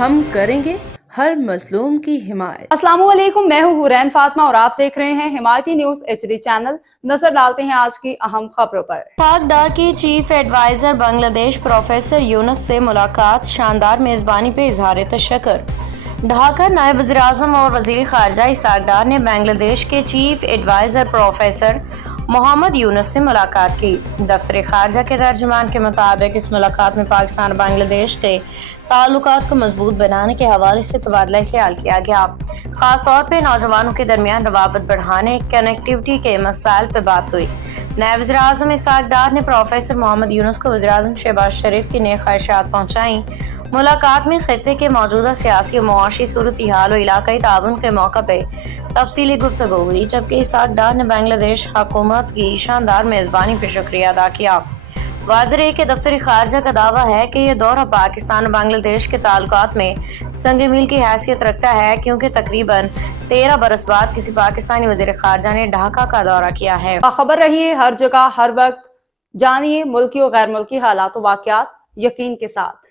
ہم کریں گے ہر مظلوم کی حمایت۔ السلام علیکم، میں ہوں حورین فاطمہ اور آپ دیکھ رہے ہیں حمایتی نیوز HD چینل۔ نظر ڈالتے ہیں آج کی اہم خبروں پر۔ اسحاق ڈار کی چیف ایڈوائزر بنگلہ دیش پروفیسر یونس سے ملاقات، شاندار میزبانی پہ اظہار تشکر۔ ڈھاکہ، نائب وزیر اعظم اور وزیر خارجہ اسحاق ڈار نے بنگلہ دیش کے چیف ایڈوائزر پروفیسر محمد یونس سے ملاقات کی۔ دفتر خارجہ کے ترجمان کے مطابق اس ملاقات میں پاکستان اور بنگلہ دیش کے تعلقات کو مضبوط بنانے کے حوالے سے تبادلہ خیال کیا گیا۔ خاص طور پہ نوجوانوں کے درمیان روابط بڑھانے، کنیکٹیوٹی کے مسائل پہ بات ہوئی۔ نائب وزیر اعظم اسحاق ڈار نے پروفیسر محمد یونس کو وزیر اعظم شہباز شریف کی نیک خواہشات پہنچائیں۔ ملاقات میں خطے کے موجودہ سیاسی و معاشی صورتحال و علاقائی تعاون کے موقع پہ تفصیلی گفتگو ہوئی، جبکہ اسحاق ڈار نے بنگلہ دیش حکومت کی شاندار میزبانی پہ شکریہ ادا کیا۔ واضح ہے کہ دفتر خارجہ کا دعویٰ ہے کہ یہ دورہ پاکستان اور بنگلہ دیش کے تعلقات میں سنگ میل کی حیثیت رکھتا ہے، کیونکہ تقریباً 13 برس بعد کسی پاکستانی وزیر خارجہ نے ڈھاکہ کا دورہ کیا ہے۔ باخبر رہیے ہر جگہ ہر وقت، جانیے ملکی و غیر ملکی حالات و واقعات یقین کے ساتھ۔